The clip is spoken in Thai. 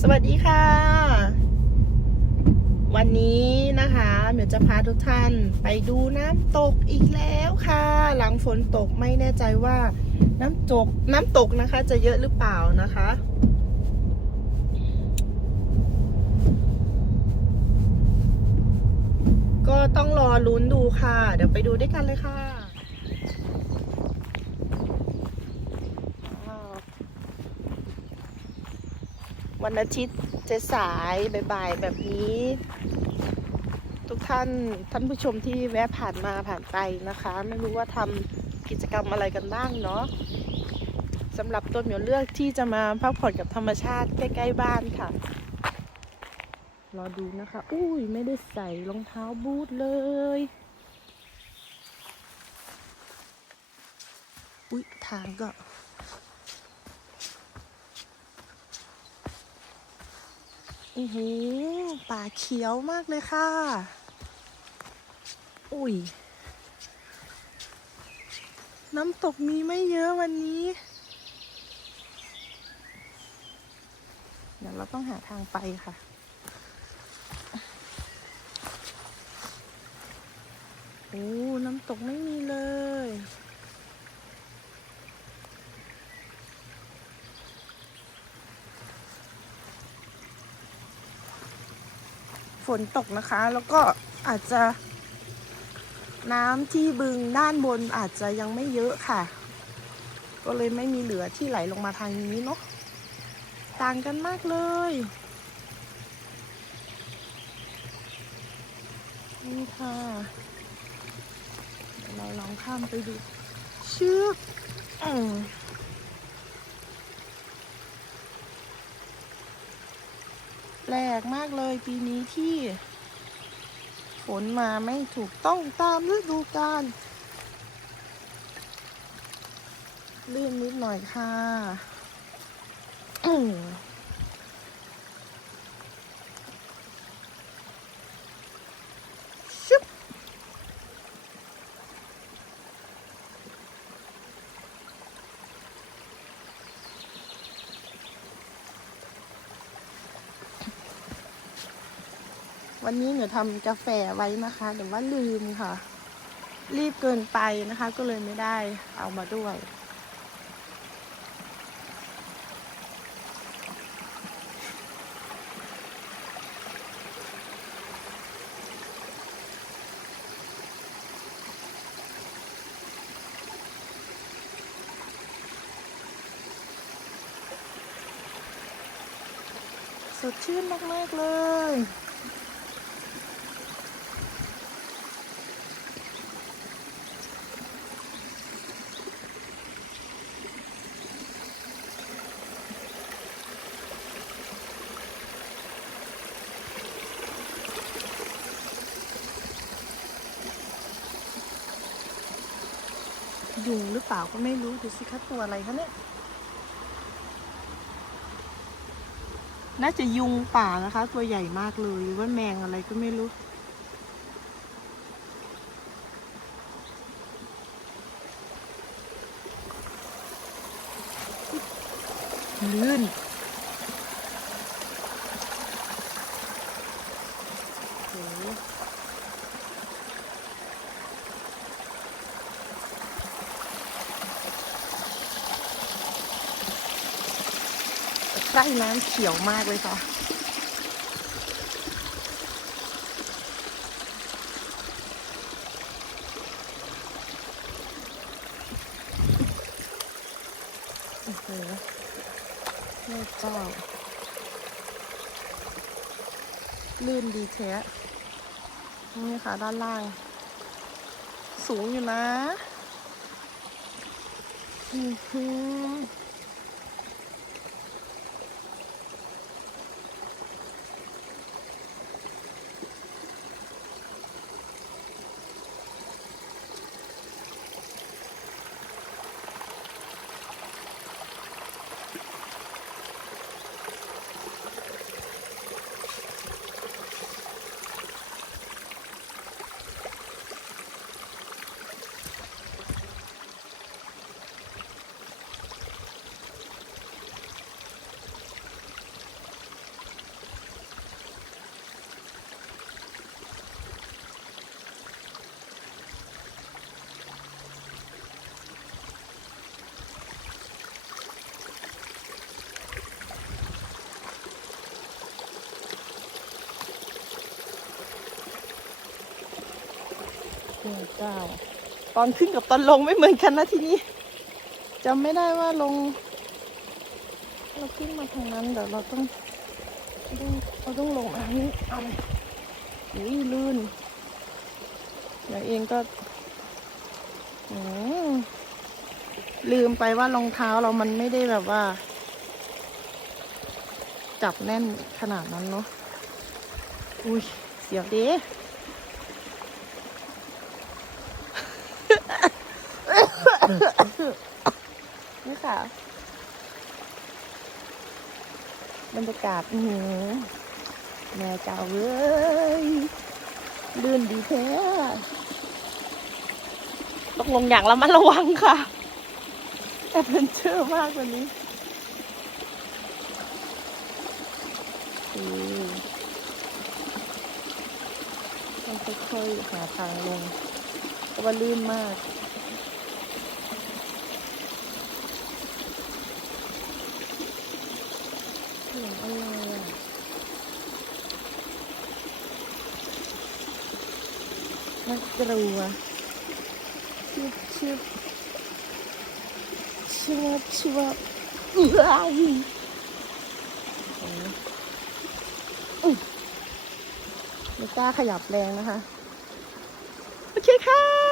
สวัสดีค่ะ วันนี้นะคะเหมียวจะพาทุกท่านไปดูน้ำตกอีกแล้วค่ะ หลังฝนตกไม่แน่ใจว่าน้ำตกน้ำตกนะคะ จะเยอะหรือเปล่านะคะ ก็ต้องรอลุ้นดูค่ะ เดี๋ยวไปดูด้วยกันเลยค่ะว้าว วันอาทิตย์จะสายบ่ายๆแบบนี้ ทุกท่านท่านผู้ชมที่แวะผ่านมาผ่านไปนะคะ ไม่รู้ว่าทำกิจกรรมอะไรกันบ้างเนาะสำหรับตัวเหมียวเลือกที่จะมาพักผ่อนกับธรรมชาติใกล้ๆบ้านค่ะรอดูนะคะ อุ้ยไม่ได้ใส่รองเท้าบูทเลย อุ้ยทางก็ โอ้โหป่าเขียวมากเลยค่ะ อุ้ย น้ำตกมีไม่เยอะวันนี้ เดี๋ยวเราต้องหาทางไปค่ะโอ้ น้ำตกไม่มีเลย ฝนตกนะคะ แล้วก็อาจจะ น้ำที่บึงด้านบนอาจจะยังไม่เยอะค่ะ ก็เลยไม่มีเหลือที่ไหลลงมาทางนี้เนาะต่างกันมากเลยนี่ค่ะเราลองข้ามไปดูชึบอืม แปลกมากเลยปีนี้ที่ ฝนมาไม่ถูกต้องตามฤดูกาลลื่นนิดหน่อยค่ะ วันนี้หนูทำกาแฟไว้นะคะ แต่ว่าลืมค่ะ รีบเกินไปนะคะ ก็เลยไม่ได้เอามาด้วย สดชื่นมากๆเลย ยุงหรือเปล่าก็ไม่รู้ดูสิคะตัวอะไรคะเนี่ยน่าจะยุงป่านะคะ ตัวใหญ่มากเลยหรือว่าแมงอะไรก็ไม่รู้ลื่น โอ้โห ใกล้น้ำเขียวมากเลยค่ะโอ้โหแม่เจ้า ลื่นดีแท้นี่ค่ะ ด้านล่าง สูงอยู่นะ อือหือ เก้าตอนขึ้นกับตอนลงไม่เหมือนกันนะทีนี้จำไม่ได้ว่าลง เราขึ้นมาทางนั้นเดี๋ยวเราต้องเราต้องเราต้องลงอันนี้เอาอุ้ยลื่นเดี๋ยวเองก็ลืมไปว่ารองเท้าเรามันไม่ได้แบบว่า จับแน่นขนาดนั้นเนาะอุ้ยเสียวด้ นี่ค่ะ บรรยากาศหือแม่เจ้าเว้ยลื่นดีแท้ต้องลงอย่างระมัดระวังค่ะแอดเวนเจอร์มากว่านี้ต้องค่อยๆหาทางลงเพราะว่าลื่นมาก เสียงอะไรอะน่ากลัวชิบชิบชิวบชิวบอื้อยโอ้ยอุ๊ยไม่กล้าขยับแรงนะคะ โอเคค่ะ